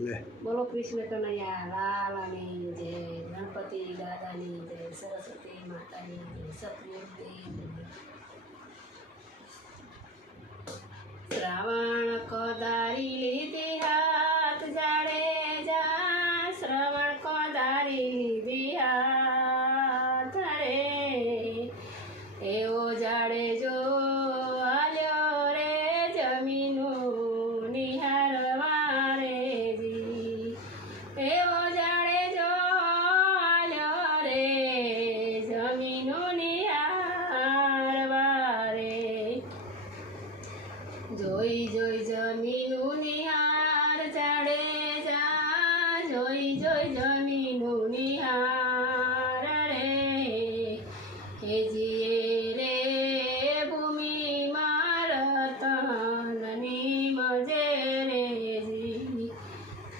લે બોલો કૃષ્ણ કનૈયા લાલાની જય, ગણપતિ દાદાની જય, સરસ્વતી માતાની જય, સતમૂર્તિની જય. શ્રાવણ કોદારી લીધી હાથ જાડેજા, શ્રવણ કોદારી લીધી હાથ રે, એવો જાડેજો હાલ્યો રે જમીનું નિહારવા રે જી, એવો જાડેજો હાલ્યો રે જમીનું નિહારવા રે. જોઈ જોઈ જમીનું નિહાર જાડેજા, જોઈ જોઈ જમીનું નિહાર રે, હેજીએ રે ભૂમિ રતનની મજે રે જી,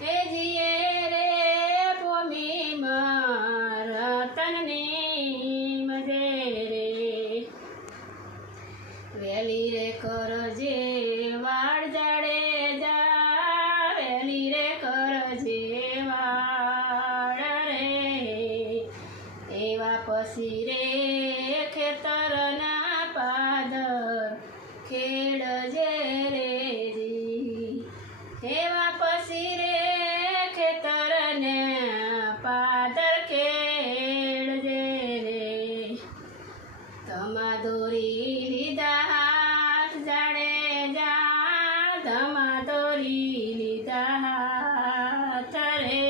હેજીએ રે ભૂમિ રતનની મજે રે. વેલી રે કરજે વાડ જાડેજા, વેલી રે કરજે વાડ રે, એવા પછી રે ખેતરના પાદર ખેડજે રે જી, એવા પછી રે ખેતરને પાદર ખેડજે રે. તમા દોરી લીધા હાથ જાડેજા, તમા દોરી લીધા હાથ રે,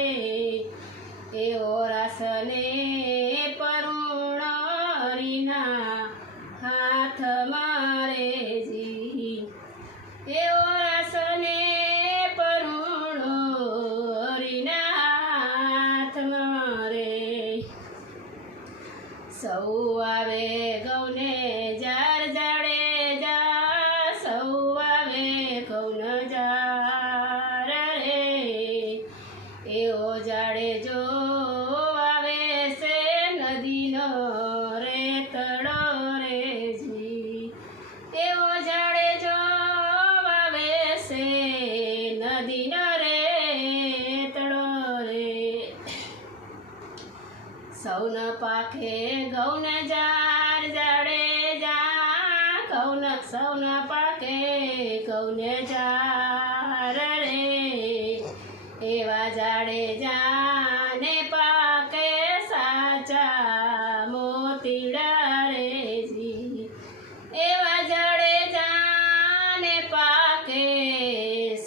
એવો રાસને પરુણો હરીના હાથ મારે જી, એવો રાસને પરુણો હરીના હાથ મારે. સૌ આવે ગૌને જાર જાડેજા, સૌ આવે ગૌન જાર રે, એવો જાડેજો આવે છે નદીનો રેતડો રે જી, એવો જાડેજો આવે છે નદીનો રેતડો રે. સૌન પાખે ગૌન જાર જાડેજા, ગૌન સૌન પાખે ગૌન જાર રે, એવા જાડેજાને પાકે સાચા મોતીડા રે જી, એવા જાડેજાને પાકે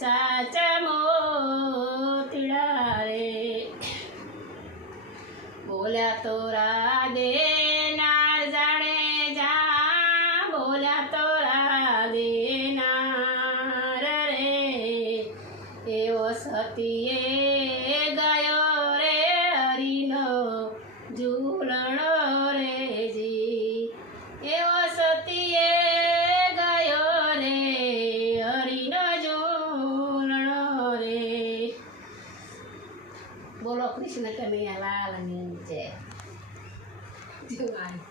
સાચા મોતીડા રે. બોલ્યા તો રાધેનાર જાડેજા, બોલ્યા તો રાધેનાર રે, એવો સતીએ ગયો રે હરીનો ઝૂલણો રે જી, એવો સતીએ ગયો રે હરીનો ઝૂલણો રે. બોલો કૃષ્ણ કનૈયા લાલની જય.